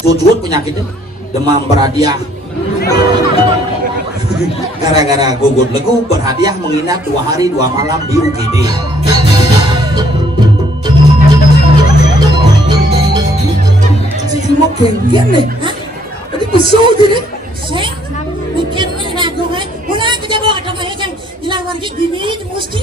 Cucut penyakitnya demam berhadiah. Gara-gara gugut legu berhadiah menginap 2 hari 2 malam di UGD. Mau genggen nih, hah? Tadi besok jadi. Seng, bikin nih ragu kan? Ulah kita bawa ada maya yang dilawar gini, mesti.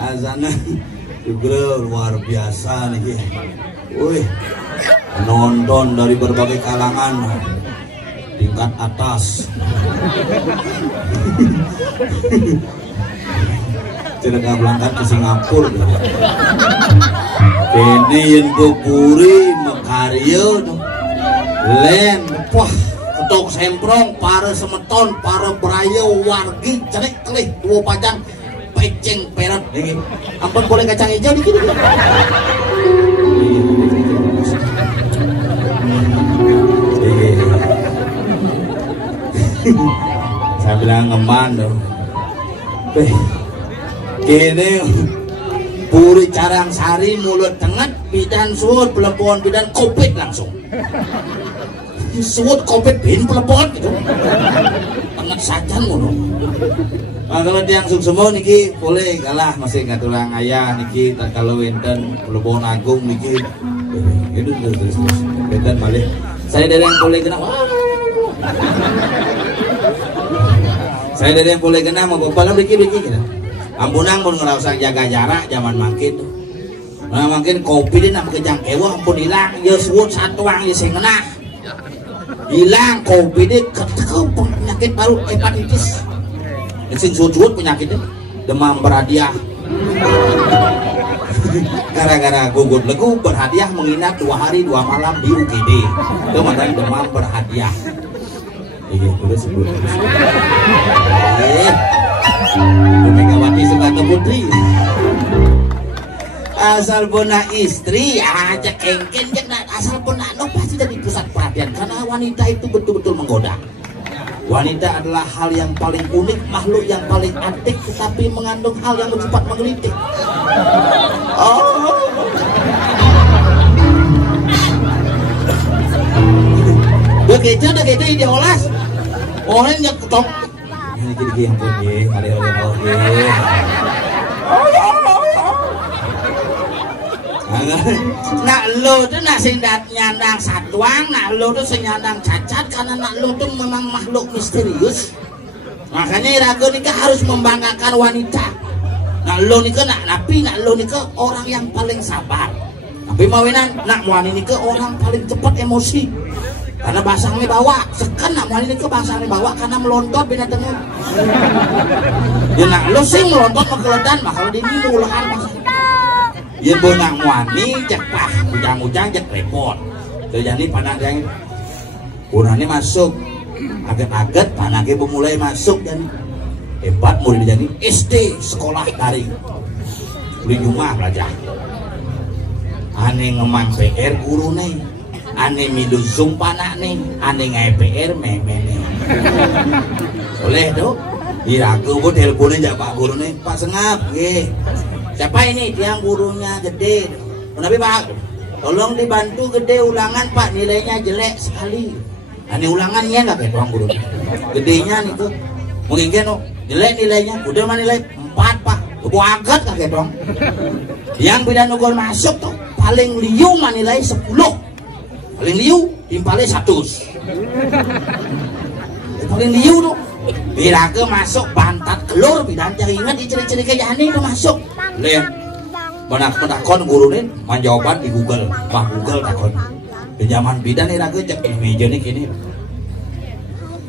Azana juga luar biasa nih. Wih, nonton dari berbagai kalangan tingkat atas. Tidak berangkat ke Singapura. Ini yang kupuri mekarya len, wah ketok semprong, para semeton, para beraya wargi, cerik kelih, 2 pajang peceng perat ini. Ampun boleh kacang hijau dikit. Saya bilang ngeman dong. Kini puri carang sari mulut tengat bidan suut pelepon bidan kopit langsung. Suut kopit bin pelepon gitu. Tengat sajan mulu. Nah, kalau tiang semua niki boleh kalah masih nggak tulang ayah niki kalau wenten Pelebon Agung niki itu terus wenten malih saya dari yang boleh kena saya dari yang boleh kena mau bapak niki gitu ampunang pun ngerasa jaga jarak zaman makin tuh nah makin kopi dia nak kejang kewa ampun hilang ya suut satu ang ya saya kena hilang kopi dia ketekep penyakit baru hepatitis. Sing suut penyakitnya demam berhadiah. Gara-gara gugut legu berhadiah menginap 2 hari 2 malam di UGD. Itu makanya demam berhadiah. Iya, boleh sebut. Megawati Soekarno Putri. Asal puna istri aja kengken asal puna pasti jadi pusat perhatian karena wanita itu betul-betul menggoda. Wanita adalah hal yang paling unik, makhluk yang paling antik, tetapi mengandung hal yang bersifat menggelitik. Oh, begitu ide olas. Orang yang ketok ini gini yang pun ye kali oleh ye nak lo tuh nak sing nyandang satuang, nak lo tuh sing nyandang cacat karena nak lo tuh memang makhluk misterius. Makanya raga nikah harus membanggakan wanita. Nak lo nikah nak lo nikah orang yang paling sabar. Tapi mawinan nak wani nikah orang paling cepat emosi. Karena basangnya bawa, sekan nak wani nikah basangnya bawa karena melontot beda dengan. Ya nak lo sing melontot makeledan bakal dini ulahan basang. Ya benang wani cek pah ujang-ujang cek repot. Jadi panak yang kurangnya masuk aget-aget panaknya mulai masuk dan hebat murid jadi SD sekolah daring di rumah belajar. Ane ngemang PR guru nih, ane milu zoom panak nih, ane ngai PR memene. Boleh tuh? Diraku bu teleponnya pak guru nih, Pak Sengap, siapa ini tiang gurunya gede. Tapi Pak, tolong dibantu gede ulangan Pak, nilainya jelek sekali. Ane ulangannya nggak kayak tuang guru. Gedenya nih tuh, mungkin kan jelek nilainya, udah mah nilai 4 Pak. Gua agak kaget dong. Yang beda nugol masuk tuh paling liu mah nilai 10. Paling liu timpalnya 100. Paling liu tuh. Biraga masuk pantat kelur bidan cari ingat di ciri-ciri kayak ini tuh masuk. Lihat. Benak-benakon guru nih menjawaban di Google. Bah Google takon. Di zaman bidan nih raga cek di meja nih kini.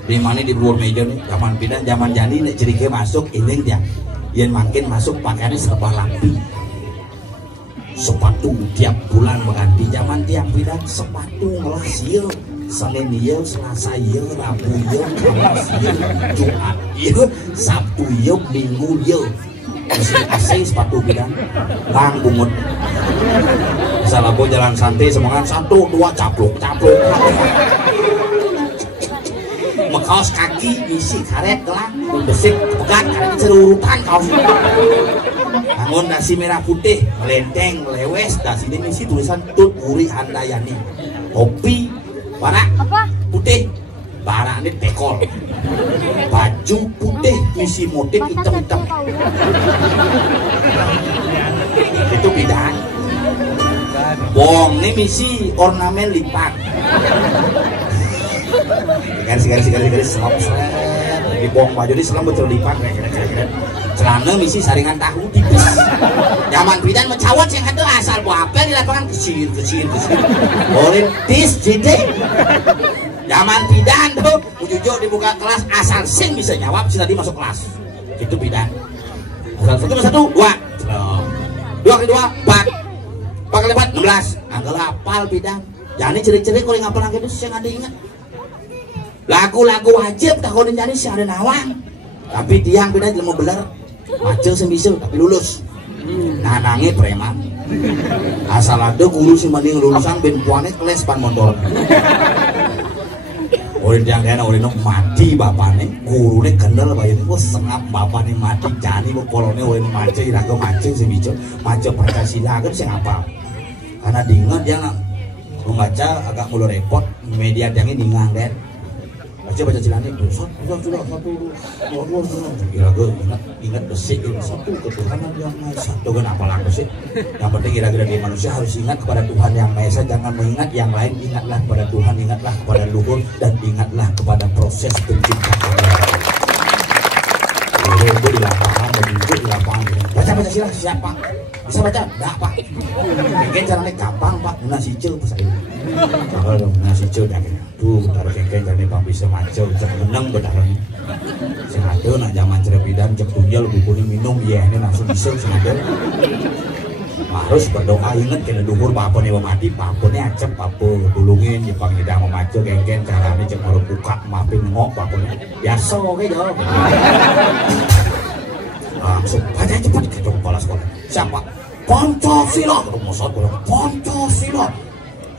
Di mana di luar meja nih zaman bidan zaman jani nih ciri kayak masuk ini dia. Yang makin masuk pakaiannya serba rapi. Sepatu tiap bulan mengganti zaman tiap bidan sepatu ngelas ya. Senin ya, Selasa ya, Rabu ya, Kamis ya, Jumat ya, Sabtu ya, Minggu ya. Mesin AC sepatu bidan, bang bungut. Salah bo jalan santai semangat 1, 2 caplok. Mekaos kaki isi karet gelang besik pegat karet cerurutan kaos bangun nasi merah putih melenteng lewes dan sini misi tulisan Tut Uri Handayani topi barak putih barak ini tekol baju putih misi motif hitam-hitam itu bidan bong ini misi ornamen lipat garis selam di bong baju di selam betul lipat celana misi saringan tahu tipis zaman bidan mencawat yang ada asal buah apa di lapangan kecil orintis jidek zaman bidan tuh ujung dibuka kelas asal sing bisa jawab sih tadi masuk kelas itu bidan asal satu 2 kedua 4 kali 4 16 anggal hafal bidan jangan ciri-ciri kalau ngapal lagi itu yang ada ingat lagu-lagu wajib tak kau jadi si ada nawang tapi tiang beda jelma beler macel sembisul tapi lulus nanangnya preman asal ada guru si mending lulusan ben puannya keles pan motor orang yang kena orang mati bapaknya gurunya kendal bayarnya gua sengap bapaknya mati jani gua polonnya orang macel iraga macel sembisul macel Pancasila kan sih apa karena diingat dia membaca agak mulu repot media yang ini diingat baca celana satu ingat besi satu ketuhanan yang maha esa itu kan apalah sih yang penting kira-kira di manusia harus ingat kepada Tuhan yang maha esa jangan mengingat yang lain ingatlah kepada Tuhan ingatlah kepada luhur dan ingatlah kepada proses penciptaan itu di lapangan dan itu di lapangan baca sila siapa bisa baca? Enggak Pak mungkin caranya gampang Pak nasi cil pas ini kalau nasi cil tuh taruh kengkeng karena Pak bisa macel cek menang bedarannya sing ada nak zaman cerebidan cek tunjal bukunya minum ya ini langsung bisa sing ada harus berdoa inget kena duhur Pak nih mati Pak nih acep Pak tulungin Jepang tidak mau macel kengkeng caranya cek harus buka maafin ngok Pak nih biasa oke jauh langsung baca cepat ke kepala sekolah siapa? Pancasila Pancasila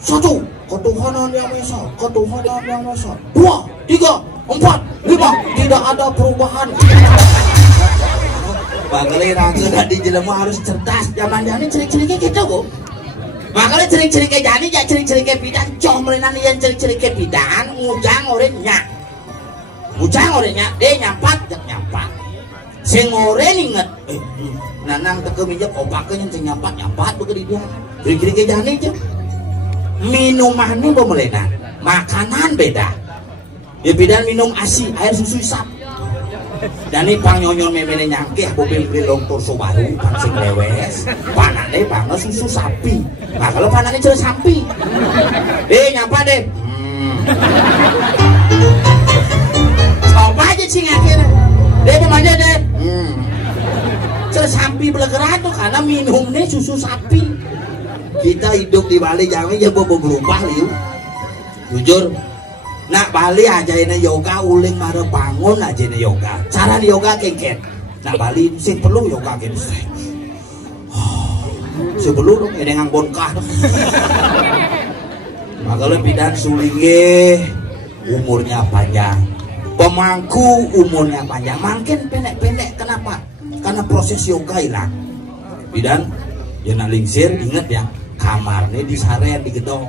1 ketuhanan yang maha esa ketuhanan yang maha esa 2 3 4 5 tidak ada perubahan bakal raga tadi jelema harus cerdas zaman jani ciri-ciri kayak gitu kok makanya ciri-ciri kayak jani ya ciri-ciri kayak bidan coh melinan yang ciri-ciri kayak bidan ngujang orangnya dia nyampat sing ngoren inget nanang teke meja kopaknya sing nyapat begitu dia kiri-kiri ke jane aja minumannya pemelena makanan beda ya bidan minum asi air susu isap dan ini pang nyonyon memene nyangkeh mobil beli lontong baru pang sing lewes panaknya banget susu sapi nah kalau panaknya jelas sapi nyapa deh coba aja sih akhirnya pemanja deh sampai belegeran tuh karena minumnya susu sapi kita hidup di Bali jangan ya berubah liu jujur nak Bali aja ini yoga uling mare bangun aja ini yoga cara yoga kengket nak Bali sih perlu yoga gitu sebelum dong ini ngangkon kah maka lebih dan sulingnya umurnya panjang pemangku umurnya panjang makin pendek-pendek kenapa karena proses yoga hilang bidan jangan lingsir inget ya kamarnya di saren di gedong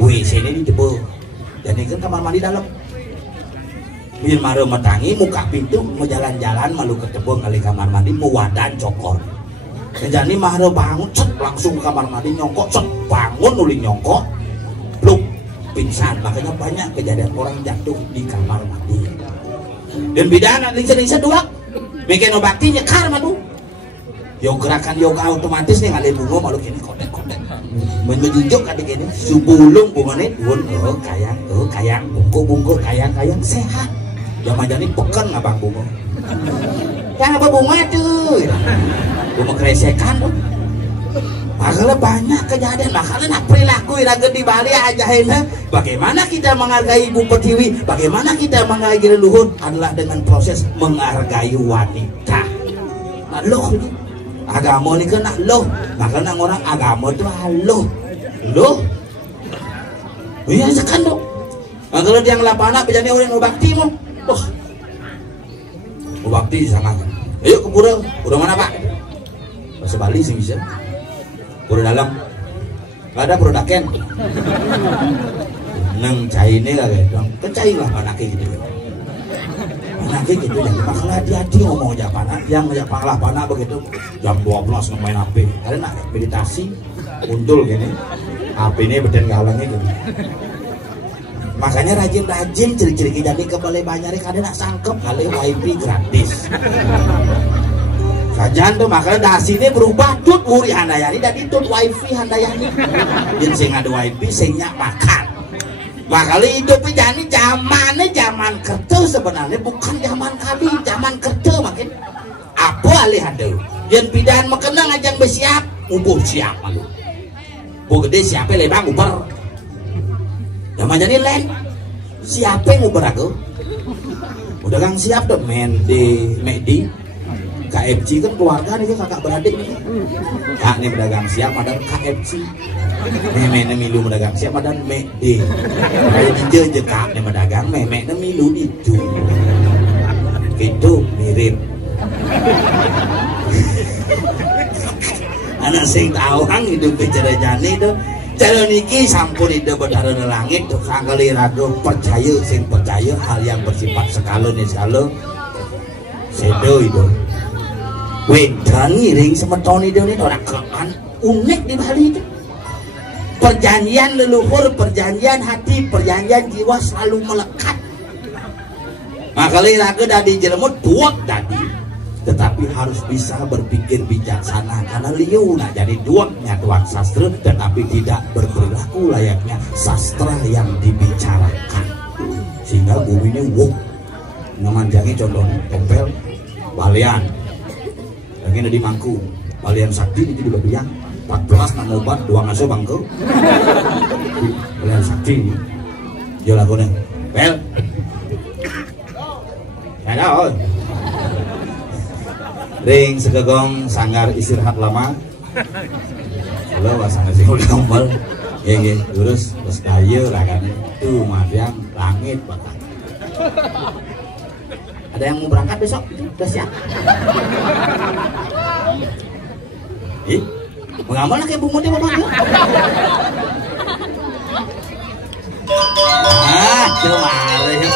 WC ini di jebol dan ini kan kamar mandi dalam biar maru metangi muka pintu mau jalan-jalan malu ketebong kali kamar mandi mau wadan cokor dan jadi maru bangun cet langsung ke kamar mandi nyongkok cet bangun nuling nyongkok belum pingsan makanya banyak kejadian orang jatuh di kamar mandi dan bidan lingsir-lingsir dua bikin obati nyekar madu yo gerakan yoga otomatis nih ngalih bunga malu kini kodek-kodek menunjuk adik ini subulung bungane duun kayang bungku kayang sehat zaman jadi peken ngabang bunga yang apa bunga tuh bunga keresekan tuh makanya banyak kejadian makanya perilaku iraga di Bali aja ini bagaimana kita menghargai ibu pertiwi bagaimana kita menghargai leluhur adalah dengan proses menghargai wanita loh agama ini kan loh makanya orang agama itu loh iya sekan dong kalau dia ngelapana bejane orang bakti mau bakti sama ayo ke pura mana pak bahasa Bali sih bisa pura dalam gak ada pura daken neng cai ini gak gitu kan cai lah anaknya gitu anaknya gitu jadi makanya hati-hati ngomong aja panak yang ngajak panglah panak begitu jam 12 ngemain HP karena meditasi muncul gini HP ini beden galangnya gitu makanya rajin-rajin ciri-ciri jadi ke Balai Banyari kadang nak sangkep kali wifi gratis kajian tuh makanya dasine berubah tut muri handayani dan itu wifi handayani dan sing ada wifi singnya makan makanya hidupnya jadi zaman kerja sebenarnya bukan zaman kali zaman kerja makin apa alih ada dan pidahan makenang ajang bersiap ubur siap malu bu gede siapa lebang uber zaman jadi lain siapa yang uber aku udah kang siap tuh Medi KFC kan keluarga nih kakak beradik nih kak nih pedagang siap ada KFC meme milu pedagang siap ada Medi kayak dijel kak nih pedagang meme milu itu gitu mirip anak sing tahu hang hidup bicara jani itu cara niki sampun hidup berdarah di langit tuh kali ragu percaya sing percaya hal yang bersifat sekalo nih sekalo sedo itu wedan ngiring semeton itu nih orang kean unik di Bali itu perjanjian leluhur perjanjian hati perjanjian jiwa selalu melekat makali ragu dari jelemut duak tadi tetapi harus bisa berpikir bijaksana karena liu nah jadi duaknya tuan sastra tetapi tidak berperilaku layaknya sastra yang dibicarakan sehingga bumi ini wuk ngemanjangi contohnya tempel balian lagi di Mangku balian sakti itu di Babiang 14 nama obat 2 ngaso bangku balian sakti ini dia lagunya pel ada ring segegong sanggar istirahat lama kalau wasana sih udah ngomel ya terus kaya lah kan tuh yang langit bakal ada yang mau berangkat besok udah siap mengamal lah kayak bunga dia bapak kemarin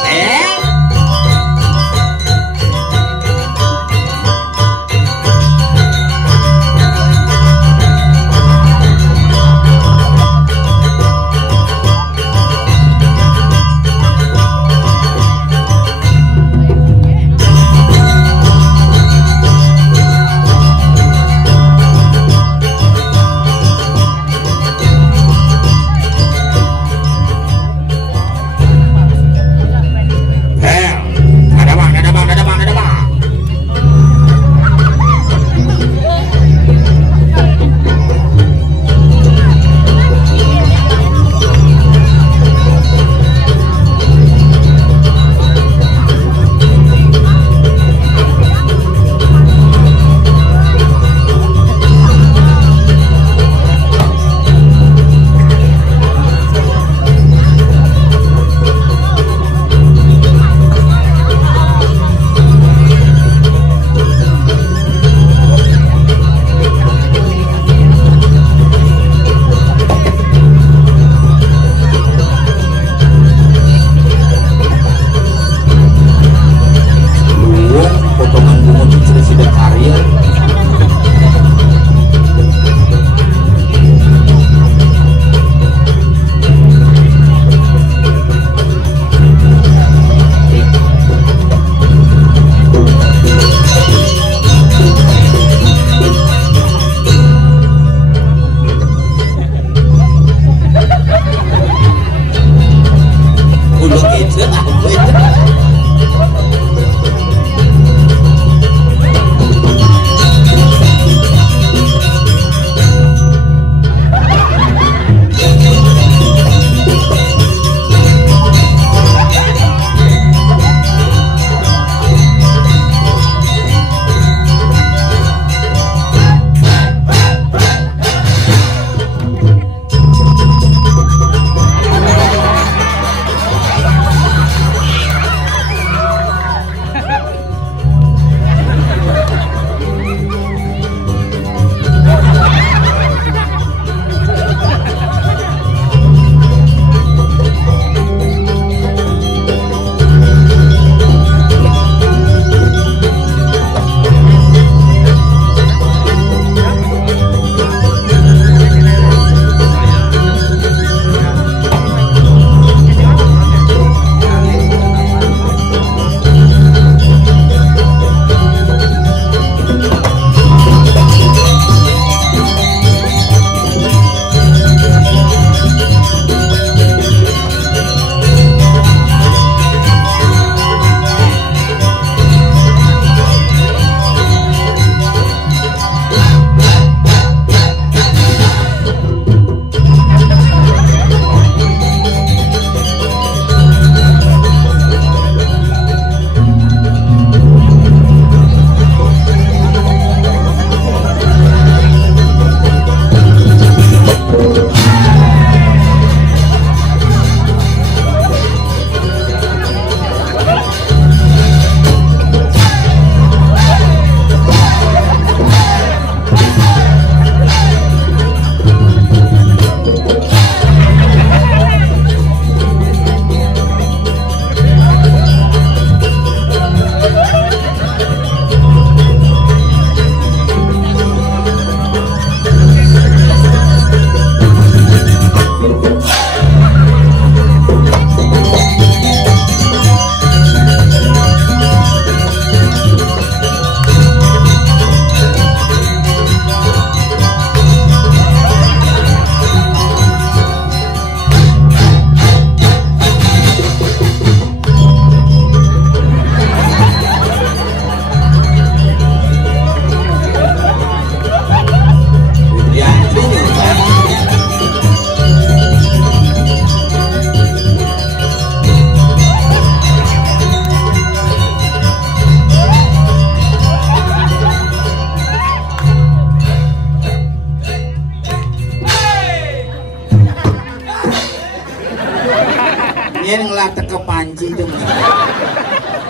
teka panci itu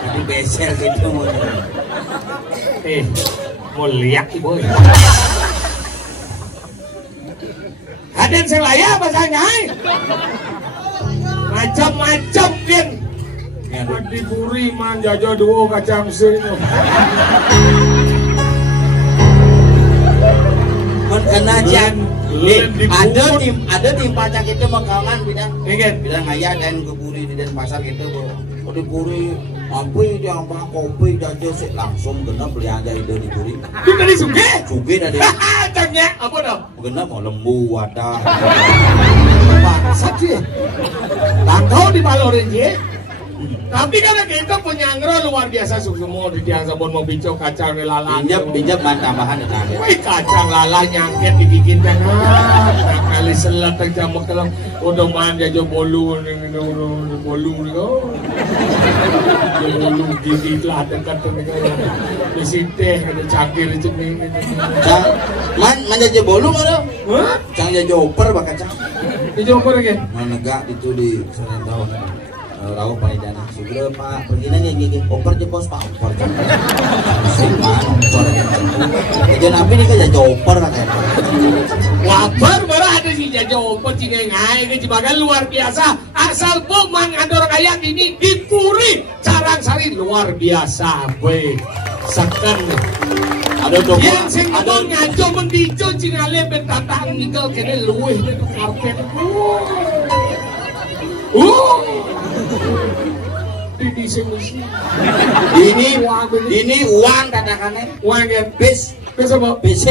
jadi beser gitu mau lihat ibu ada selaya bahasanya macam-macam kan di puri man jajo duo kacang sing kena jan ada di pacak itu makanan bidang ayah dan keburi di dan pasar gitu bu di puri api dia apa kopi jajo sih langsung genap beli aja itu di puri itu dari suge dari tanya apa dong genap mau lembu wadah maksud sih tangkau di balorin sih. Tapi karena kita penyangro luar biasa semua di tiang sabun mau bincang kacang lala. Pinjam bahan tambahan ya tadi. Wih kacang lala nyangket dibikin kan. Kali selat aja makan udah man jajo bolu bolu gigi lah dekat di situ ada cangkir itu nih. Man jajo bolu mana? Cang jajo oper bakal cang. Jajo oper kan? Menegak itu di sana tahu. Rauh pada dana sudah pak pergi nanya gigi oper jepos pak oper simpan oper aja nabi ini kan jajo oper katanya waper marah ada si jajo oper cingengai ini sebagai luar biasa asal bomang andor kayak ini dipuri carang sari luar biasa we sekan ada dong yang singkong ngaco mendico cingale bentatang nikel kene luweh itu karpet ini uang katakannya uang ya bis apa? BC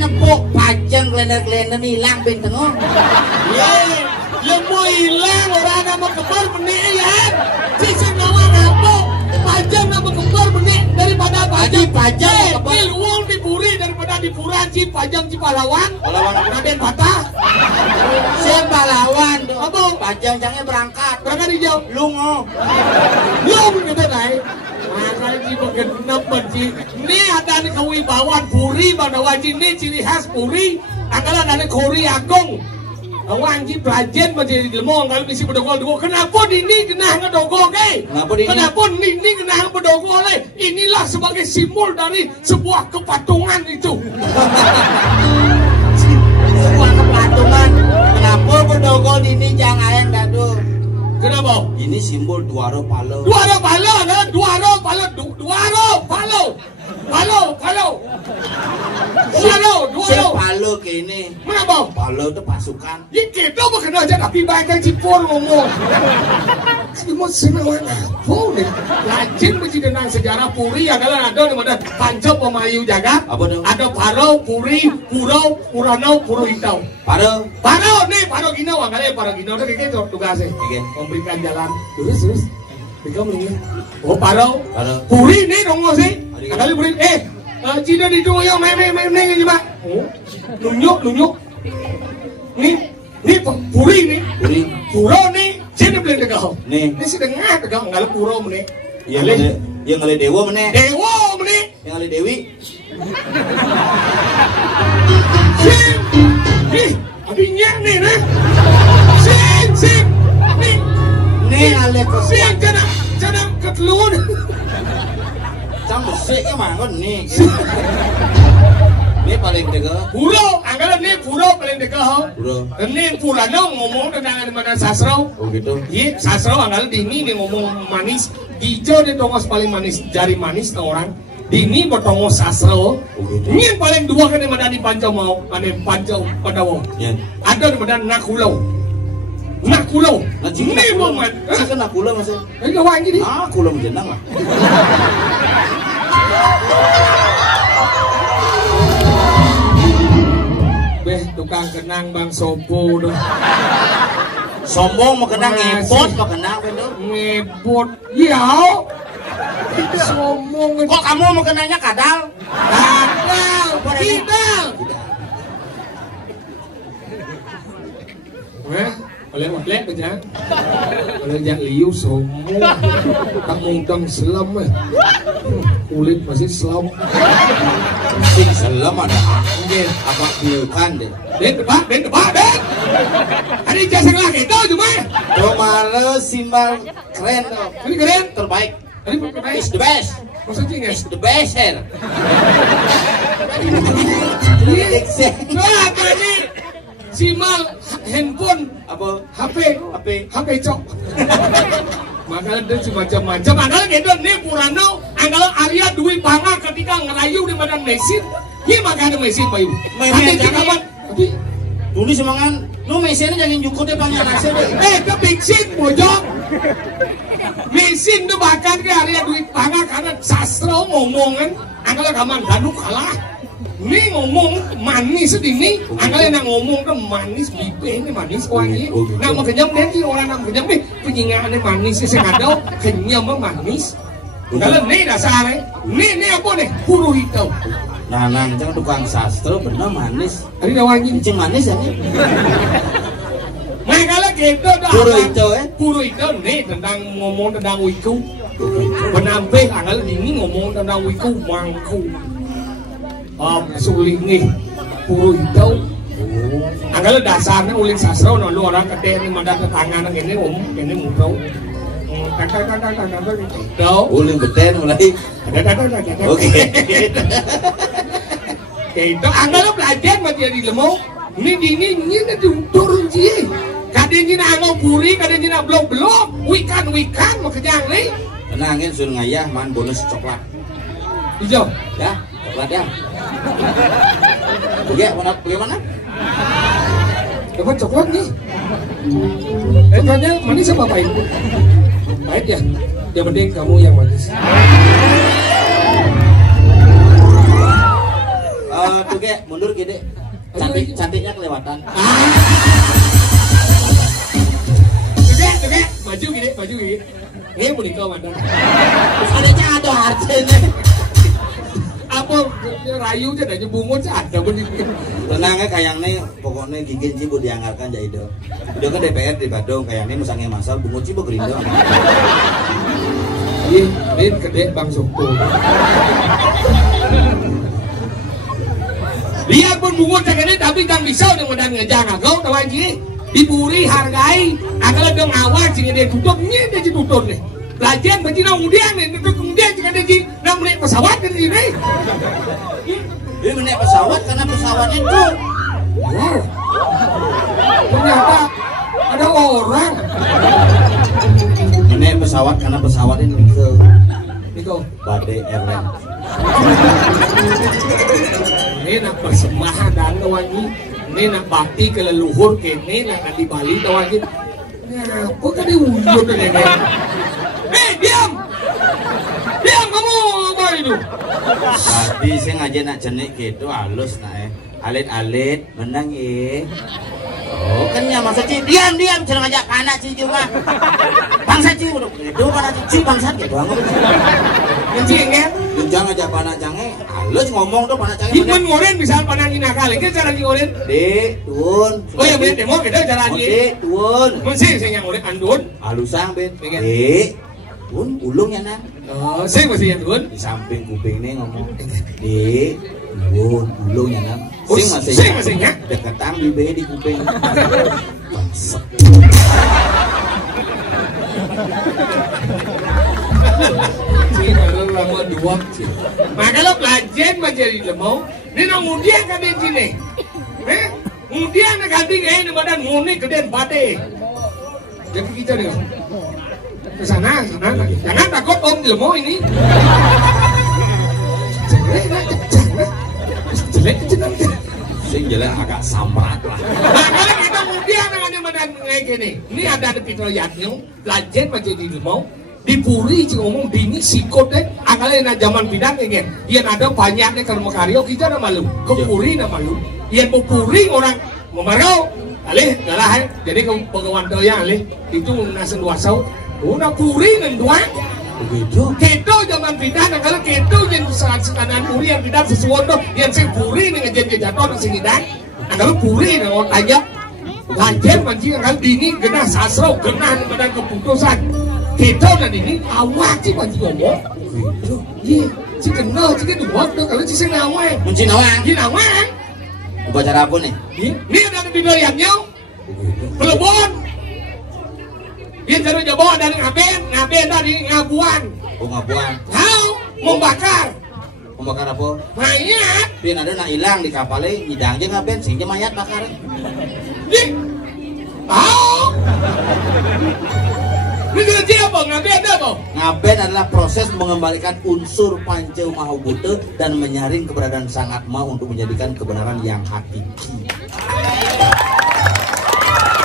nepuk pajang kelender hilang bintang ya mau hilang orang nama kembar benih ya cincin nama nepuk pajang nama kembar benih daripada pajang kebal uang dipuri daripada dipuran pajang Cipalawan Raden Patah Cipalawan apa? Pajang jangan berangkat di jauh lungo gitu naik makanya si begenap benci ini ada nih kewibawaan puri pada wajib ini ciri khas puri adalah dari kori agung wajib pelajen menjadi lemong kalau misi bedogol kenapa ini kena ngedogol kenapa ini kena bedogol inilah sebagai simbol dari sebuah kepatungan itu sebuah kepatungan kenapa bedogol ini jangan ayam gaduh. Kenapa? Ini simbol Duaro Palo. Duaro Palo Palo kene. Kenapa? Palo itu pasukan. Ya kita bukan aja tapi banyak cipor ngomong. Semua senang apa nih? Lajin menjadi sejarah Puri adalah ada di mana Panco Pemayu jaga. Apa dong? Ada Paro, Puri, Puro, Purano, Puro Hitau. Paro Gino, angkanya Paro Gino itu kayak gitu tugasnya. Memberikan jalan terus mereka melihat Paro Puri nih dong sih kali Puri Cina di dunia main ini pak nunjuk nih Puri nih Puro nih Cina beli tegak ini sedengah tegak nggak Puro nih yang ngale dewa meneh yang ngale dewi nih adiknya nih sing nih ale sing jangan ketelun cang besek ya mangon nih ini paling dekat Puro anggaran nih Puro paling dekat ini Purano ngomong tentang mana sasro gitu iya sasro anggaran dini dia ngomong manis hijau dia tongos paling manis jari manis ke orang dini bertongos sasro ini yang paling dua kan yang ada di Pancau mau ada Pancau Padawo ada di mana Nakulau ini momen sih Nakulau maksudnya ini kawan gini Nakulau menjenang lah tukang kenang Bang Sopo dong sombong mau kenang ngepot mau kenang ngepot ya sombong kok kamu mau kenanya kadal Lek aja. Kalau yang liu semua kamu udang selam kulit masih selam. Sing selam ada apa bukan deh. Den depan. Ada jasa lagi itu cuma. Romalo simbal keren. Ini keren. Terbaik. Ini Is the best. maksudnya Is the best hair. Nah, apa ini? Simal handphone Apa? HP cok. Makanya ada macam-macam. Makanya gitu nih Purano, anggalan Arya duit bangga ketika ngerayu di badan mesin. Ini makanya mesin bayu. Nanti kapan? Tapi Tulis semangan. Lu mesinnya jangan cukup deh banyak nasi deh. ke mesin bojong. Mesin tuh bahkan ke Arya duit bangga karena sastra ngomongan. Anggalan kaman Danuk kalah. Ini ngomong manis ini, angkanya ngomong tuh manis, bibe ini manis wangi. Nah mau kenyam deh orang nak kenyam deh, penyingaannya manis sih kadang kenyam manis. Kalau nih dasarnya, nih apa nih puru hitam. Nah, jangan tukang sastra bener manis. Hari wangi, Cing manis ya nih. nah kalau gitu dah. Puru itu nih tentang ngomong tentang wiku. Penampil angkanya ini ngomong tentang wiku mangku. Suling nih puru hijau. Angkala dasarnya uling sastra lu orang kete ini madan ketangan ini ini murau. Uling beten mulai. Oke. Itu angkala belajar macam di lemau. Ini turun sih. Kadang ini angau puri, kadang ini blok wikan makanya nih. Tenangin suruh ngayah man bonus coklat. Hijau, Ya, coklat ya. Bagaimana? dapat coklat nih. Tanya manis apa pahit? Pahit ya? Yang penting kamu yang manis. Tuh kayak mundur gede. Cantiknya kelewatan. Tuh maju gini. Ini mau nikah mantan. Adanya ada harganya. Apa rayu aja dan bungut ada begitu. Tenangnya kayaknya pokoknya gigin cibu dianggarkan jadi itu. Udah kan DPR di Bandung kayaknya musangnya masal bungut cibu gerindo. Ini gede Bang Suku. Lihat pun bungut ini tapi tak bisa udah modal ngejang kau tahu aja. Diburi hargai, akal dong awal jika dia tutupnya dia tutup nih. Belajar begini kemudian nih, kemudian jika dia naik pesawat dari sini. Dia naik pesawat karena pesawatnya itu. Wow. Ternyata ada orang. Naik pesawat karena pesawatnya ke Niko, Badai Airlines. ini nak persembahan dan wangi. Ini nak bakti ke leluhur kene nak di Bali tahu aja. Apa kan dia wujud ini? Diam kamu apa itu? Tadi saya ngajak nak jenik gitu halus nak alit menang Oh kan ya masa Ci diam jangan ngajak panak Ci cuma bangsa Ci udah gitu panak Ci bangsa gitu Kencing kan? jangan ngajak panak jange halus ngomong tuh panak jange Iman ngoren bisa panangin nakal, itu cara di ngoren. Tuun Oh ya bener demo kita cara di. Tuun Masih saya ngoren andun. halusang bet Tuun ulungnya nang Oh saya masih andun. di samping kuping nih ngomong Tuun ulungnya nang Sing masih ya. deketan di B di kuping bangsa Lama dua maka lo belajar menjadi lemau ini kemudian kan di sini kemudian ganti ini badan muni kemudian bade jadi kita nih ke sana jangan takut om lemau ini jelek sing jalan agak samrat lah makanya kita kemudian dengan badan kayak gini ini ada fitrayatnya belajar menjadi lemau dipuri ngomong dini sikot deh akalnya zaman bidang ingin yang ada banyaknya kalau karyo kita ada malu kepuri ada malu yang puri orang memarau alih galah jadi pegawai doya alih itu nasen wasau udah puri dan dua begitu keto zaman bidang kalau keto yang sekanan puri yang bidang sesuatu yang si puri dengan jadi jatuh nasi bidang kalau puri dengan tanya Lanjut mancing kan dini genah sasro genah badan keputusan. Kita dan ini awak sih mancing ngomong. Iya, si kenal si kan buat tuh kalau si senawang. Muncin awang. Si nawang. Upacara apa nih? Ini ada di doyannya. Pelebon. Dia cari jawa dari ngaben dari ngabuan. Oh ngabuan. Tahu mau bakar. Pembakar apa? Mayat. Pian ada nak hilang di kapalnya nyidang aja ngaben sehingga mayat bakar. Ih, tahu? Ini kerja apa? Ngaben apa? Ngaben adalah proses mengembalikan unsur panceu mahubute dan menyaring keberadaan sang atma untuk menjadikan kebenaran yang hakiki.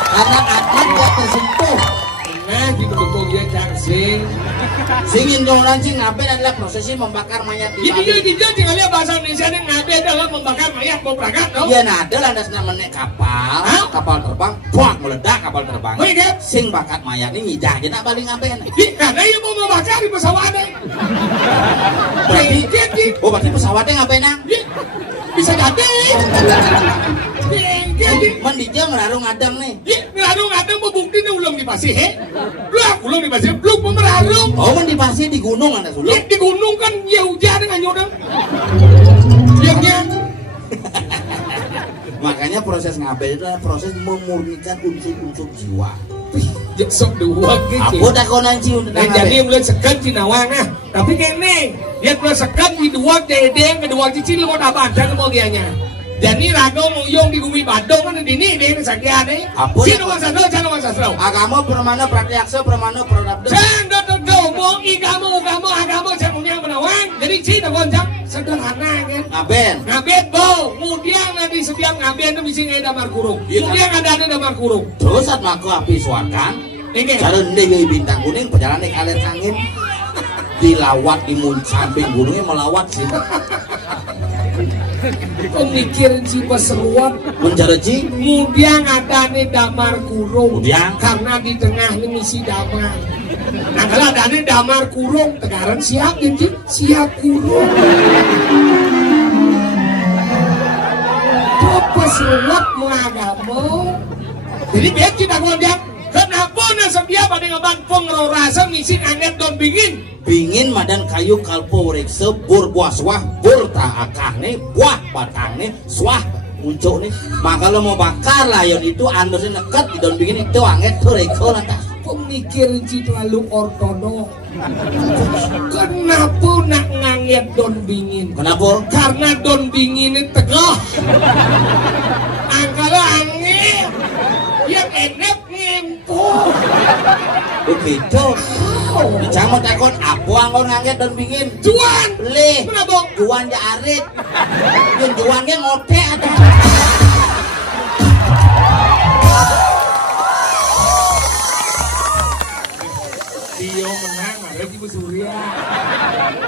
Karena atma tidak tersentuh. Nah, di betul dia caksing. Singin dong lancing ngaben adalah prosesnya membakar mayat di Ini dia tinggal lihat bahasa Indonesia yang ngaben adalah membakar mayat mau berangkat, no? Iya, nah ada landasnya menek kapal, kapal terbang, buang meledak kapal terbang. Oh iya, sing bakat mayat ini nyidang aja nak balik ngaben. Karena dia mau membakar di pesawatnya. Berarti pesawatnya ngaben nang? Bisa jadi. Mendijang ngerarung adang nih. Ngerarung adang mau bukti nih ulung di pasir, he? Ulung di pasir, belum memerarung. Oh, di pasir di gunung ada sulung. Di gunung kan ya hujan dengan nyodang. Diamnya. Makanya proses ngaben itu adalah proses memurnikan unsur-unsur jiwa. Sok dua gitu. Aku tak kau nanti untuk jadi mulai sekat di nawang nah. Tapi kene dia mulai sekat di dua dede kedua cici lu mau dapat dan mau dianya. Jadi rago nguyong di bumi Badung kan di ini sakian nih. Sino masasro, cano masasro. Agama permana pratyaksa permana pradabda. Mau agama semuanya menawang. Jadi cina goncang sederhana kan. Ngaben bo. Kemudian nanti setiap ngaben itu bisa damar kurung. Kemudian ada damar kurung. Terus saat maku api suarkan. Cara ndeng bintang kuning perjalanan alir angin. Dilawat di samping gunungnya melawat sih. Pemikiran si peseruan menjaraji kemudian ada nih damar kurung kemudian karena di tengah ini misi damar nah kalau ada nih damar kurung tegaran siap jadi siap kurung peseruan mengagama jadi biar kita ngomong kenapa nasabia pada ngaban pengerorasa misi angin don bingin madan kayu kalpo rekse bur buah swah bur tak akahne buah batangnya swah muncul nih maka lo mau bakar layon itu andosnya neket di daun bingin itu angin tuh rekse lantas pemikir terlalu ortodok kenapa nak ngangit don bingin kenapa? Karena don bingin itu tegah angkala angin yang enak ngempuk begitu Dicamot takon apa angkon ngangget dan bikin juan leh kenapa juan ya arit yang juannya ngote ada dia menang ada di Surya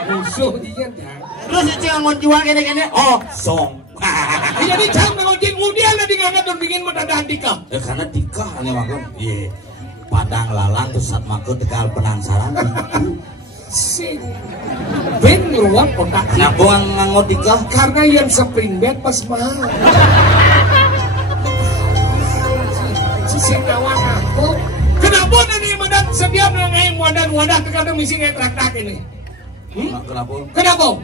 musuh dia kan terus itu angkon juan kene-kene oh song jadi jam ngangkon kemudian ada di ngangget dan bikin mendadak dikah karena dikah ane wakon iya padang lalang terus saat makut tekal penangsaran sing ben ruang kotak kenapa ngangot dikah karena yang spring bed pas mahal si singawang aku kenapa nanti madan setiap nangai wadah terkadang misi ngetrak-tak ini kenapa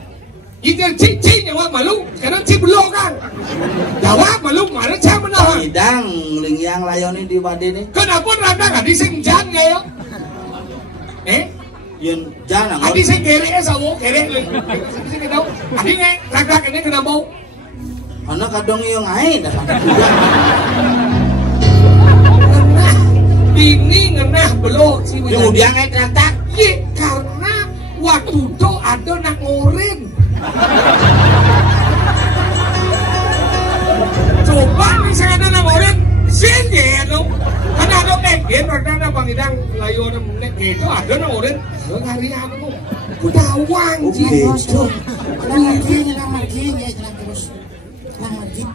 Ikan cici nyawa malu, sekarang ci belum kan? Jawab malu, mana cah menahan? Idang lingyang layoni di badai ni. Kenapa randa nggak disingjan gaya? Yang jangan. Adi sing kere sawo kere, sing tahu. Adi nggak randa ini kenapa? Karena kadang yang lain dah. Ngenah, ini ngenah belum sih. Kemudian ngetrak-tak. Iya, karena waktu itu ada nak ngorin. Coba nih saya ada namorin sini lo karena ada pengen ada pangidang layu ada menek gitu ada namorin hari apa lo udah uang sih lamar gini ya terus lamar gini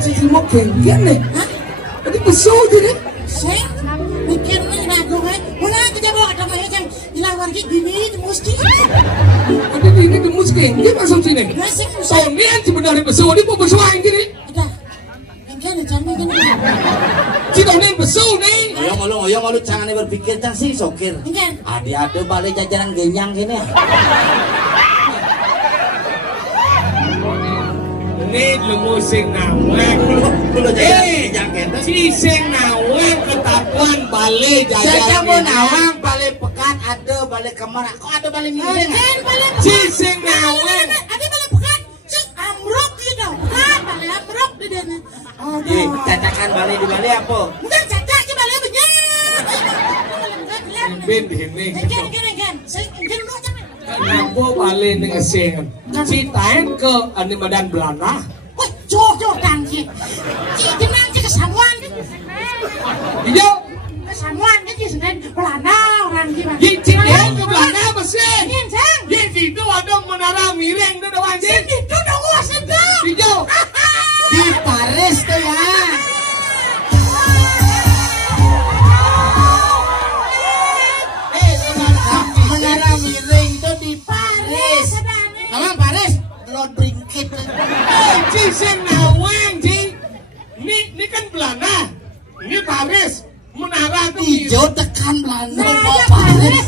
Sisi mau kengen nih Ini besar jadi mikir nih ragu kan mulai kita bawa ada macam dilawar ki gini mesti. Ada ini gemus kengke masuk sini. Soalnya sebenarnya besar ini mau bersuara gini. Ada. Engke jangan gini. Cita nih besar nih. Oyong malu jangan berpikir cang sih sokir. Engke. Ade balik jajaran genyang gini. Ini lemu sing nawang. Si sing nawang ketahuan balik jajaran. Saya mau nawang balik pekan ada balik kemana? Kok ada balik miring? Si sing nawang. Ada balik pekan. Sing amrok gitu. Bukan balik amrok di dana. Oh, Cacakan balik di balik apa? bukan cacak di balik benyang. Ben ini. Engke. Sing engke lu jangan. Kenapa balik dengan sing? Citain ke ane badan Belanda. Wah, jauh tangki. Jenang ke kesamuan. Iya. Kesamuan ke senen Belanda orang gimana? Citain ke Belanda mesin. Ini sang. Di situ ada menara miring tuh dewan sih. Itu dong gua sedang. Iya. Di Paris tuh ya. Menara miring itu di Paris. Kamu Paris? Lord Bringkit. Ci sing nawang ci. Ini kan Belanda. Ini Paris. Menara tuh Hijau tekan Belanda Nah, mau ya Paris.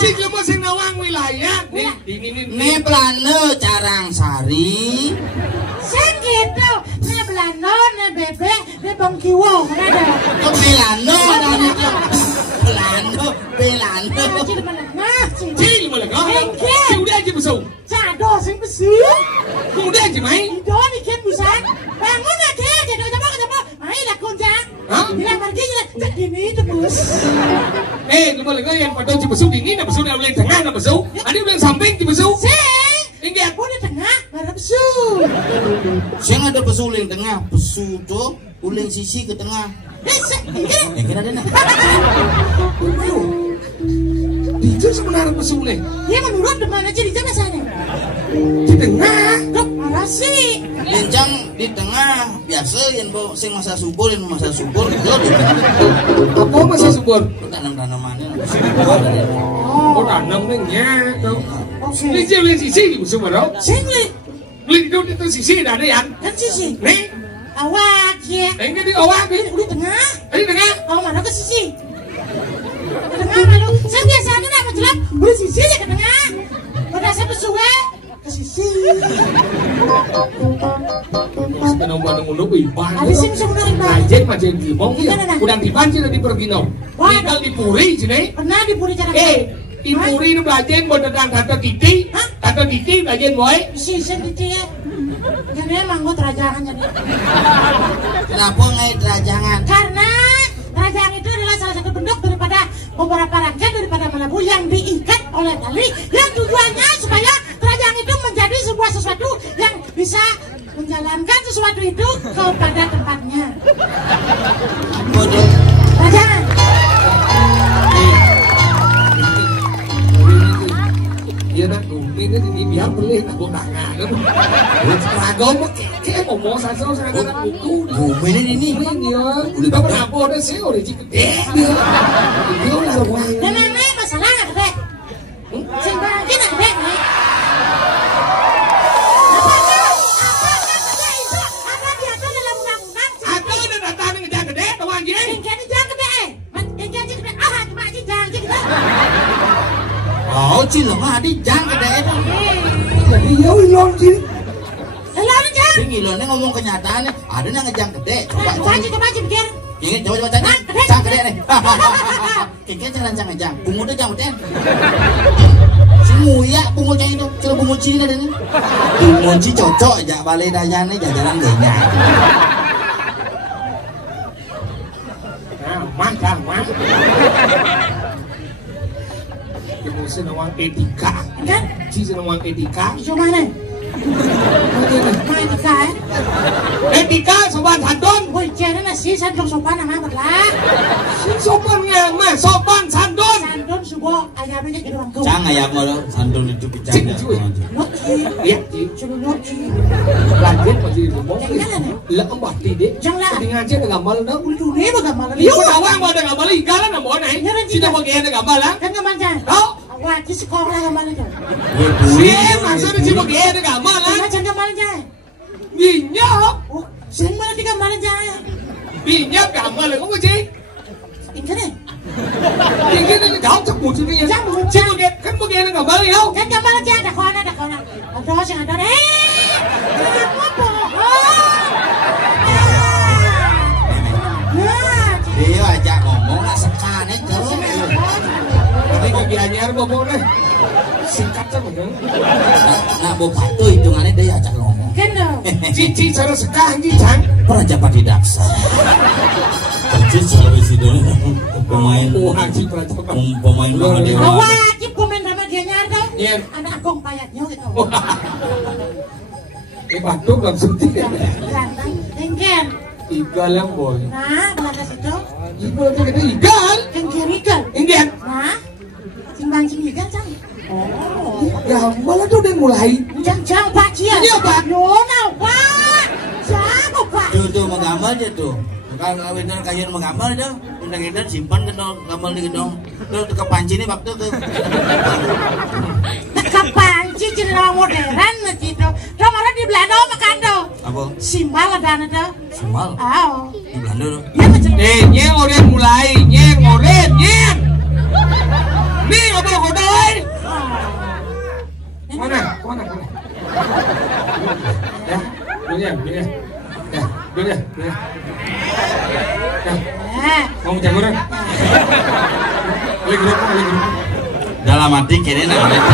Cik lemus sing nawang wilayah. Ini Belanda Carangsari. Sing gitu. Nih Belanda, nih bebek, nih bangkiwo. Mana ada? Ke Belanda dan itu. Belanda. Cik menengah, cik. Cik mana kau? Cik udah aja besok. Cado sing besar. Udah aja main. Itu nih kan busan. Bangun aja, jadi coba. Main lah kunjang. Hah? Bilang pergi jadi gini terus. Lu boleh kau yang pada cibesuk ini, nak besuk, nak boleh tengah, nak besuk. Ada yang samping cibesuk. Sing. Ini Aku di tengah, baru besu. Saya ada pesuling tengah, pesu tuh, uling sisi ke tengah. Ini. Yang kira ada nak. Itu sebenarnya besuk nih. Dia menurut dimana cerita masanya? Di tengah. Dok, marah sih. Lencang di tengah, biasa yang bawa sing masa subur itu di tengah. Apa masa subur? Lu tanam-tanamannya. Oh tanam nih tuh. Ini sih beli sisi di besuk baru. Sini. Beli itu sisi ada yang. Kan sisi. Nih. Awak ya. Ini di awak nih. Di tengah. Di tengah. Oh, mana ke sisi? Ke tengah malu. Saya biasanya nak menjelap, beli sisi aja ke tengah. Pada saya bersuwe ke sisi. Sebenarnya bandung unduk iban. Ada sih sebenarnya iban. Ajen macam gimong ya. Gimana, Nak? Udang iban sih tadi pergi no. Tinggal di Puri sini. Pernah dipuri cara Di Puri itu belajar mau tentang tante Titi. Hah? Tante Titi belajar boy. Sisi gitu ya. Jadi emang gue terajangan jadi. Kenapa nggak terajangan? Karena kerajaan itu adalah salah satu bentuk daripada beberapa rangkaian daripada melabu yang diikat oleh tali yang tujuannya supaya kerajaan itu menjadi sebuah sesuatu yang bisa menjalankan sesuatu itu kepada tempatnya. Bodoh. Kerajaan. Iya nak, ini biar beli aku tangan. Seragam kayak ngomong sasal seragam buku. Bumi ini. Ini ya, udah berapa udah sih udah cikgu deh. Dia udah rumah. Dan namanya masalah nggak gede. Sing bangkit nggak gede. Apa diatur dalam undang-undang? Ada udah datang ngejar gede, teman gini. Ingkar jangan gede. Ingkar gede. Ah, cuma aja jangan gede. Oh, cil mah di jang gede itu. Jadi ya ulon sih. Lalu jangan. Ini ngilonnya ngomong kenyataannya, ada yang ngejang gede. Coba aja pikir. Ini coba tanya, jang gede nih. Kayaknya jangan jang ngejang, bungu deh jang gede. Si muya bungu jang itu, cil bungu cili ada nih. Bungu cili cocok aja balai dayane jajaran genya. Mah. Ibu senawang etika. Kan? Si senawang etika. Cuma mana? Etika ya. Etika sopan santun. Woi, jangan nasi santun sopan amat lah. Sopan mah sopan santun. Santun subuh ayamnya jadi orang tua. Cang ayam lo santun itu Cik, bicara. cuy. Noki. Iya, Cik. Suruh noki. Lanjut masih ngomong. Jangan ya. Lah empat tidak. Jangan. Di ngaji ada gambar dah. Udah nih bagaimana? Ibu awang mau ada gambar igalan nak mau naik. Sini mau ada gambar lah. Kan nggak manja. Tahu? Wah, di sekolah nggak manja. Sih, maksudnya sih mau ada gambar lah. Jangan nggak manja. Minyak. Oh, sing mana tiga manja ya? Minyak gambar lah. Kamu Cik? Ini nih. Ini ni kau cakap sini ya. Cik mau kan mau ada gambar ya. Kan nggak manja ada kona. Ada sih ada. Jangan Dia aja ngomong nak sekan itu. Tapi kaki anyar bobo deh. Singkat saja kan. Nak bapak tu hitungannya dia ajak ngomong. Kendo. Cici cara sekarang Cici Cang. Prajapati Daksa. Percis Sulawesi dulu pemain Haji Prajapati. pemain Mahadewa. Wajib komen sama dia nyardo. Iya. Anak agong payatnya gitu. Batuk langsung tidak. Ganteng, engkel. Igal yang boy. Nah, belakang situ. Igal tu kita igal. Engkel igal. Ingin. Nah, timbang sini igal cang. Oh. Gambar tu dah mulai. Jang Pak Cia. Iya, Pak. Yona, Pak. Siapa Pak? Tuh menggambar je tuh. Kalau kita kajian menggambar je, kita simpan ke dong gambar ni dong. Tuh ke panci ni waktu ke. Kapanci jenama modern gitu. Kamar di Belanda makan do. Apa? Simbal ada do. Semal. Oh. Di Belanda tu. Ya macam. Nyeng orang mulai. Nyeng. Ni apa kau dah? Mana? Ya, dunia. Ya, dunia. Ya, mau jago dah. Lagi. Dalam hati kini nak alit.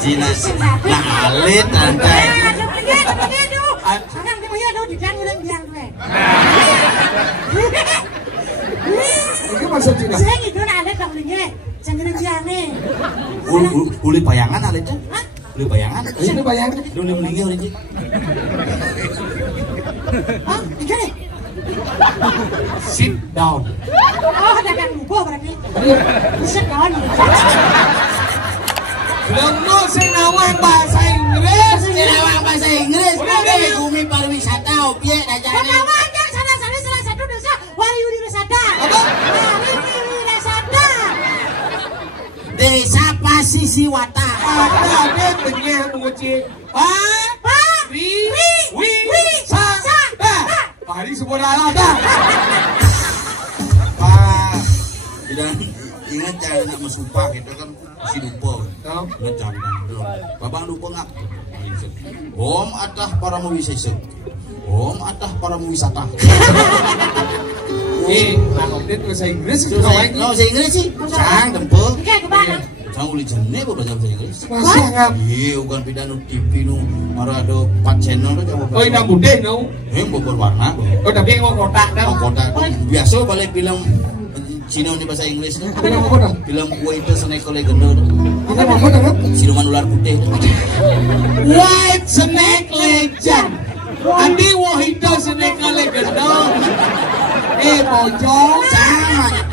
Cina nak alit nanti. Sekarang dia punya do di jangan biang gue. Ini maksud Cina. Saya gitu nak ada kamunya. Jangan biang nih. Uli bayangan alit tu. Uli bayangan. Ini bayang. Uli meninggal ni. Oh, ini nih. Sit down. Oh, ada kan lupa berarti. Sit down. Lemu senawang bahasa Inggris. Senawang bahasa Inggris. Bumi pariwisata objek dah jadi. Kawan kan salah satu desa Wariwisata. Apa? Wariwisata. Desa Pasisiwata. Ada penyah menguci. Hari semua dah. Pak, tidak ingat cara nak mesumpah kita kan si lupa. Tahu? Macam tu. Babang lupa ngap. Om atah para wisata. Om atah para wisata. Nak update bahasa Inggris. Bahasa Inggris sih. Cang tempel. Oke, kemana? Cang uli jenis apa bahasa Inggris? Masih ngap. Iya, bukan pindah nu TV nu. Mara ada 4 channel tu coba. Oh, indah budeh no. Berwarna. Oh, tapi yang mau kotak dah. Oh, kota. Biasa balik film Cina ni bahasa Inggris tu. Apa yang mau dah? Film Waiter Snake Legend tu. Apa yang mau dah? Siluman ular putih tu. White Snake Legend. Andi wahito Snake Legend. Pocong.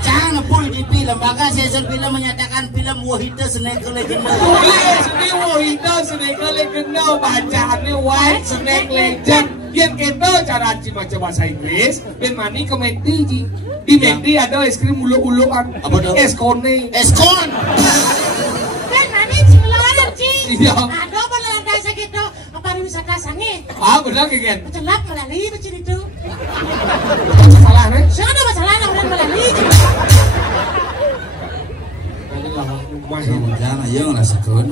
Jangan pun di film. Maka sensor film menyatakan film Wahida Snake Legend. Yes, ini wahito Snake Legend. Bacaannya White Snake Legend. Yang kita cara baca bahasa Inggris. Dan mani ke McD. Di McD ada es krim ulu-uluan. Apa tu? Eskone. Eskon. Kan mani cingelaran cing. Iya. Ada apa dalam desa gitu? Pariwisata sange. Benar kan? Celap melalui macam itu. Salah nih. Saya ada masalah orang melalui. Jangan ayo ngerasakan.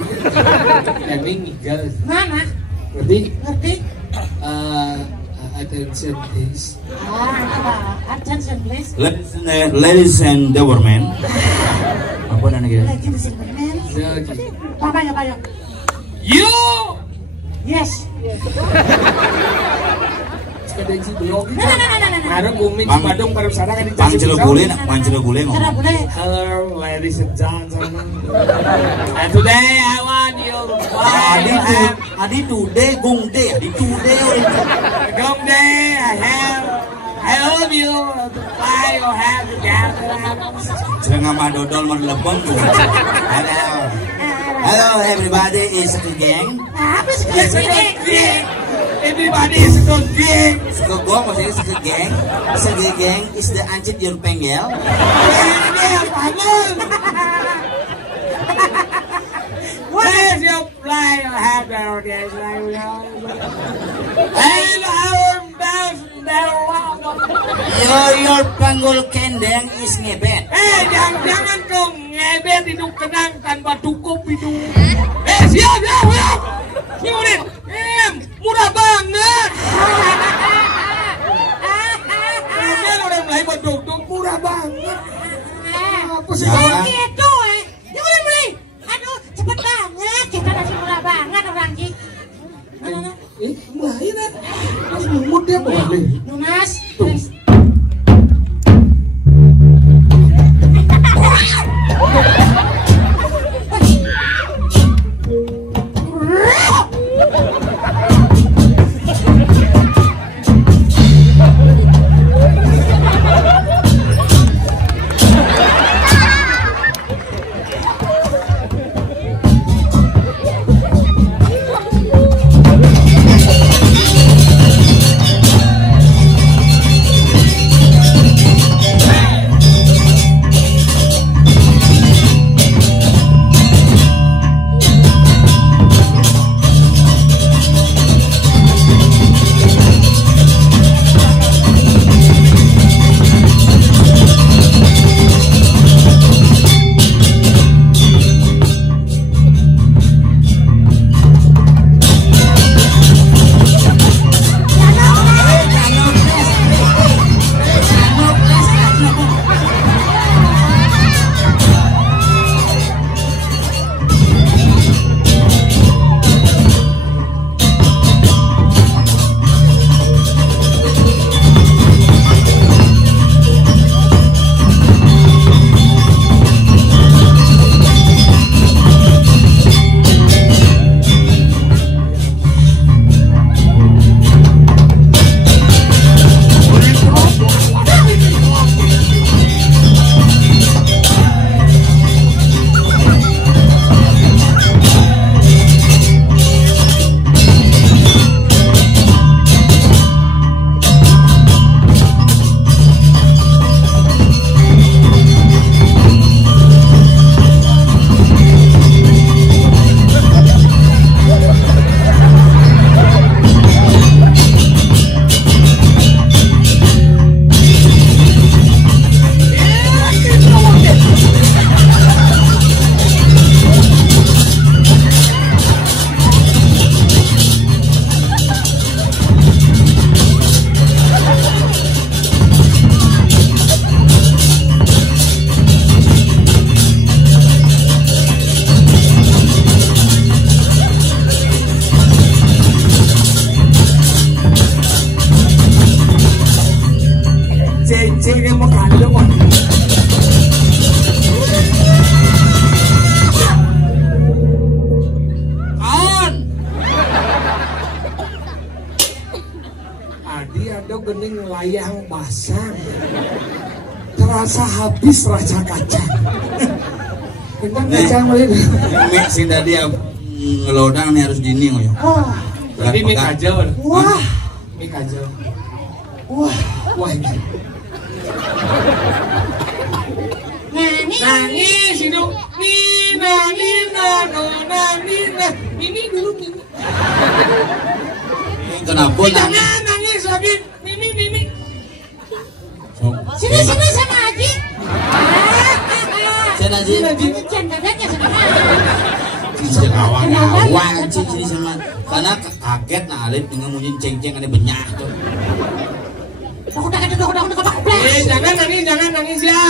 Yang ini ngigal. Mana? Ngerti? Ngerti? Attention please. Attention please. Ladies and gentlemen. Apa nama kita? Lagi di sini men. Papa ya. You. Yes. Kedenci blog. Nah. Ada bumi di Badung pariwisata kan di Pancelo boleh ngomong. Cara boleh. Hello ladies and gentlemen. And today I want you Adi today, Gong Day, Adi today. Gong Day, I love you. Fly or have you gather. Jangan mah dodol merlepeng tuh. Hello everybody, is a gang. Apa sih geng? Everybody is a good gang. Sekegong maksudnya sekegeng. Sekegeng is the ancit your penggel. Where's your fly or have you gather? Your panggul kendeng is ngebet. Jangan dong ngebet hidup tenang tanpa cukup itu. Siap. Siap. Murah banget. Ini udah mulai berduk-duk murah banget. Apa sih Jangan. Gitu ya udah beli. Aduh cepet banget. Kita masih murah banget orang Ki. Mulai dah. Mas mumut dia boleh. Lunas. bening layang basah terasa habis raja kacang. Kita kacang lain. Mie sih tadi ngelodang nih harus dini ngoyo. Tapi mie kajol. Wah, Mie kajol. wah, Wah. Nangis hidup Nina Nina Nona Nina Mimi dulu Mimi. Kenapa Jangan nangis lagi Mimi Mimi. sini sini sama Aji. Saya Aji. Ini cendedeknya sama. Cincin awang-awang cincin sama karena kaget nah Alif dengan munyin ceng-ceng ada banyak tuh. Jangan nangis ya.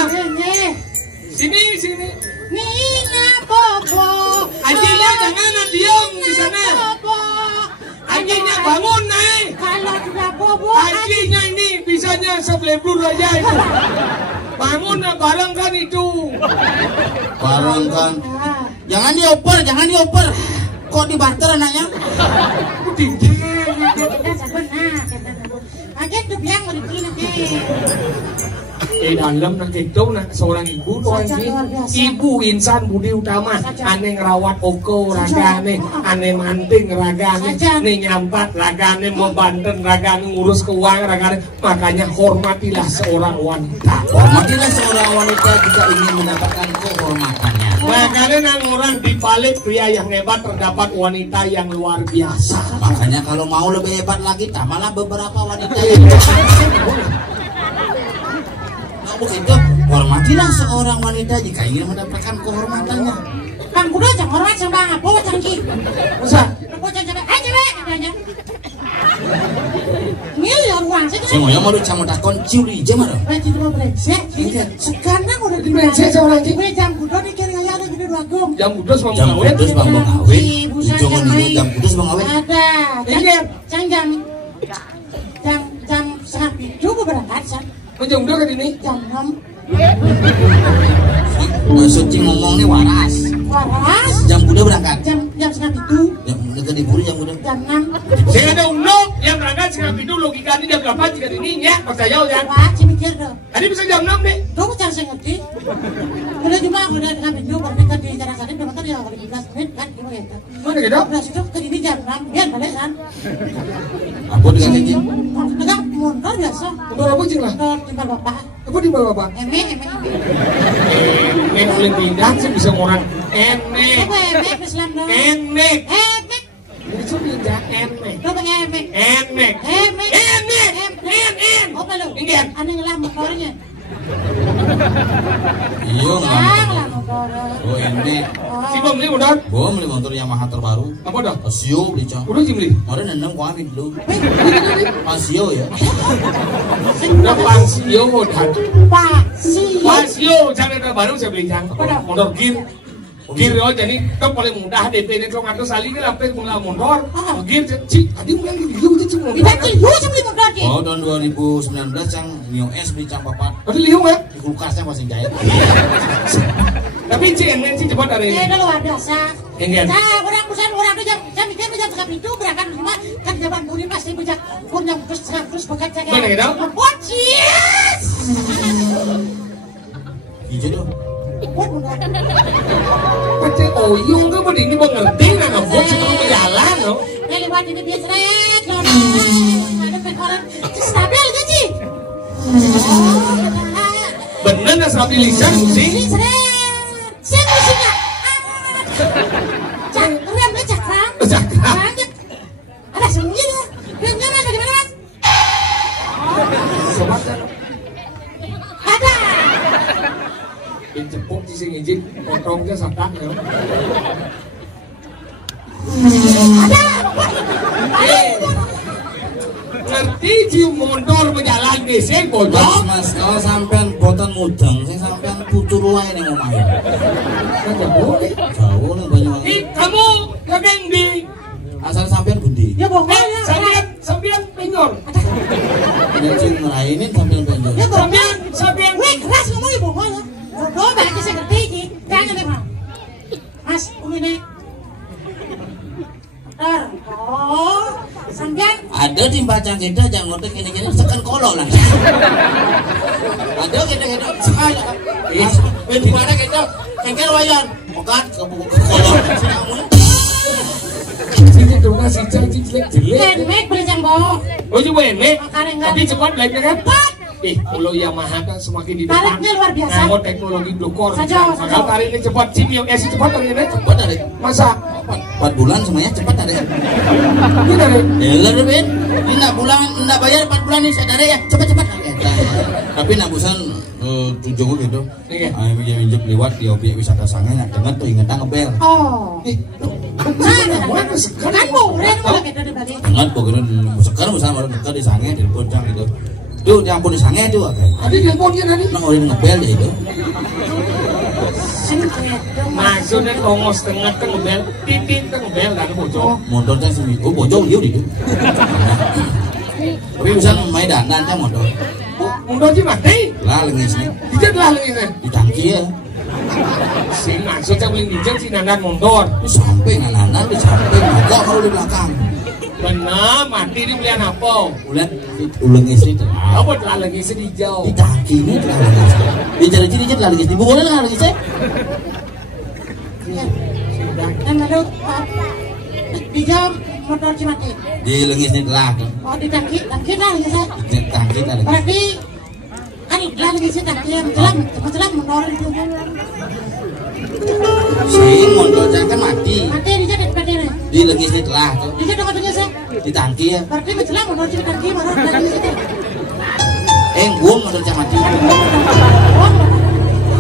Sini. Nina Bobo. Ajinya jangan diam di sana. Ajinya bangun naik. Kalau sudah Bobo, Ajinya ini bisanya sebelebur aja itu. Bangun bareng kan itu. Bareng kan. Jangan dioper. Kok dibarter anaknya? Aja tuh biang mau dipilih dalam nak itu nak seorang ibu tuh ibu insan budi utama aneh ngerawat oko ragane aneh manting ragane nih nyampat ragane mau banten ragane ngurus keuangan ragane makanya hormatilah seorang wanita jika ingin mendapatkan kehormatannya. Makanya nang orang dibalik pria yang hebat terdapat wanita yang luar biasa. Makanya kalau mau lebih hebat lagi tambahlah beberapa wanita yang begitu, hormatilah seorang wanita jika ingin mendapatkan kehormatannya. Kang Kudo jangan hormat sama apa canggih. Masa? Bocah cewek, cewek katanya. Miliar uang sih. Semuanya mau dicamut takon ciuli aja mah. Berarti itu mau brengsek. Sekarang udah di brengsek seorang lagi. Jam Kudo dikira ya ada gede dua gong. Jam Kudo bang ngawet. Jangan dulu jam Kudo bang ngawet. Ada. Jam setengah tujuh berangkat san. Jam Kudo kan ini? Jam 6. Suci ngomongnya waras. Waras? Jam Kudo berangkat. Jam setengah tujuh. Jam dekat diburu jam Kudo. Jam 6. Saya ada undang yang berangkat setengah tujuh logikanya jam berapa jika ini ya percaya ya? Wah, cemikir dong. Tadi bisa jam 6 deh. Tuh jangan saya ngerti. Udah cuma udah setengah tujuh berangkat di jalan sana berangkat ya kalau 15 menit kan gimana gitu. Mana gitu? Belas itu ke ini jam 6 biar balik kan. Apa dengan ini? Enggak, motor biasa. Motor apa cing lah? Tinggal bapak. Apa di bawah bapak? Emek. Emek boleh pindah sih bisa orang emek. Apa emek Islam dong? Emek. Emek. Bisa pindah emek. Coba emek. Emek. Emek. Emek. En. Apa lu? Ingin. Aneh ngelam motornya. Iya Ngelam nggak. motornya. Oh ini. Si bom beli motor? Gua beli motor Yamaha terbaru. Apa dah? Pasio beli cang. Udah sih beli. Kemarin nendang gua ambil dulu. Pasio ya. Udah Pasio udah. Pasio. Jangan terbaru saya beli jang. Motor gear. Gear oh jadi kan paling mudah DP ini kalau ngatur salin kan sampai mulai motor. Gear cik tadi mulai liu cik motor. Tidak liu sebeli motor ki. Oh tahun 2019 cang Mio S beli cang papat. Tadi liu nggak? Di kulkasnya masih jahit. Tapi cik ini cik cepat dari. Udah luar biasa. Enggak. Nah orang tuh jam mikir jam setengah itu berangkat cuma kan zaman buri pasti bejak pun yang terus bekerja kayak. Mana gitu? Bocil. Hijau dong. Pasti oyong ke bodi ini mau ngerti nggak ngebut sebelum berjalan loh. Ya lewat ini biasa red loh. Ada orang stabil aja sih. Bener nggak stabilisan sih? Saya musiknya. Remnya cakram. Cakram. Ada semuanya tuh. Remnya mas bagaimana mas? Sobat kan? Ada. Cepuk di sini izin potongnya satak ya. Ada. Ngerti cium motor berjalan di sini bocor. Mas kalau sampean boten mudeng, saya sampean putur wae ning omahe. Nggak boleh. Jauh ning Banyuwangi. Kamu ngegeng di. Asal sampean bundi. Ya bohong ya. Sampean penyor. Ada cing ngerainin sampean penjol. Ya bohong. Sampean. Wih keras ngomong ya bohong ya. Bodoh berarti saya ngerti ini. Jangan deh mas. Mas, ini. Oh, sampean. Ada di bacaan kita jangan ngotek ini sekan kolok lah. Ada kita saya. Di mana kita? Kengkel wayan. Bukan ke kolok. Sini tuh ngasih janji jelek. Emek beli jambok. Oh juga emek. Makanan Tapi cepat belajar kan? Pulau Yamaha kan semakin di depan. Tariknya luar biasa. Nanggot teknologi blokor. Saja. Kalau hari ini cepat Mio S cepat hari ini. Cepat ada. Masa? 4 bulan semuanya cepat ada. Ini dari. Ya lah Ben. Ini enggak bayar 4 bulan nih saudara ya. Cepat. Tapi nak busan tujuh gitu. Iya. Ayo minjem lewat di objek wisata Sangai nak dengar tuh inget ngebel. Oh. Kan murid kalau kita di Bali. Ingat pokoknya sekarang misalnya orang dekat di Sangai di Puncak gitu. Tuh yang pun di Sangai tuh. Tadi teleponnya tadi. Nah orang ngebel ya itu. Maksudnya tongos tengah ngebel, titit ngebel dan bocor. Motornya sendiri. Oh bocor dia itu. Tapi misalnya main dandan motor. Motor sih mati. Lah lengis nih. Tidak lah ini. Di tangki ya. Sing maksud saya beli dijen si Nandan motor. Di samping anak-anak di samping kok kalau di belakang. Benar, mati di belian apa? Ulang istri tuh. Apa telah lagi sedih jauh? Di kaki ini telah lagi. Di ciri-ciri telah lagi. Di boleh lah lagi saya. Dan lalu di jam motor Cimati. Di lengis ini telah. Oh di tangki lah ya saya. Di tangki telah lagi. Berarti kan lagi sih tangki yang menjelang motor itu. Sing motor kan mati. Mati di jam berarti nih. Di lengis ini telah tuh. Di jam katanya saya. Di tangki ya. Berarti menjelang motor di tangki motor lagi sih. Gua motor mati. Oh,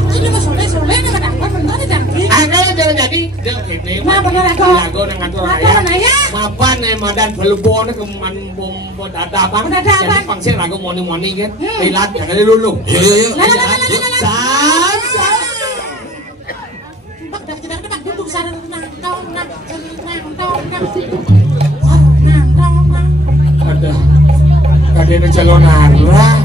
ini mah soleh nama dapat benar di tangki. Kalau jangan jadi, jangan ini. Nah benar aku. Lagu yang ngatur Ngatur raya. raya. Mapan nih madan pelubon keman bom dadapan. Dadapan. Jadi pangsil lagu moni kan. Pilat jangan dulu. Yuk. Sat. Bak dah kita depan duduk sarang nang. Ada. Kadene calon arah.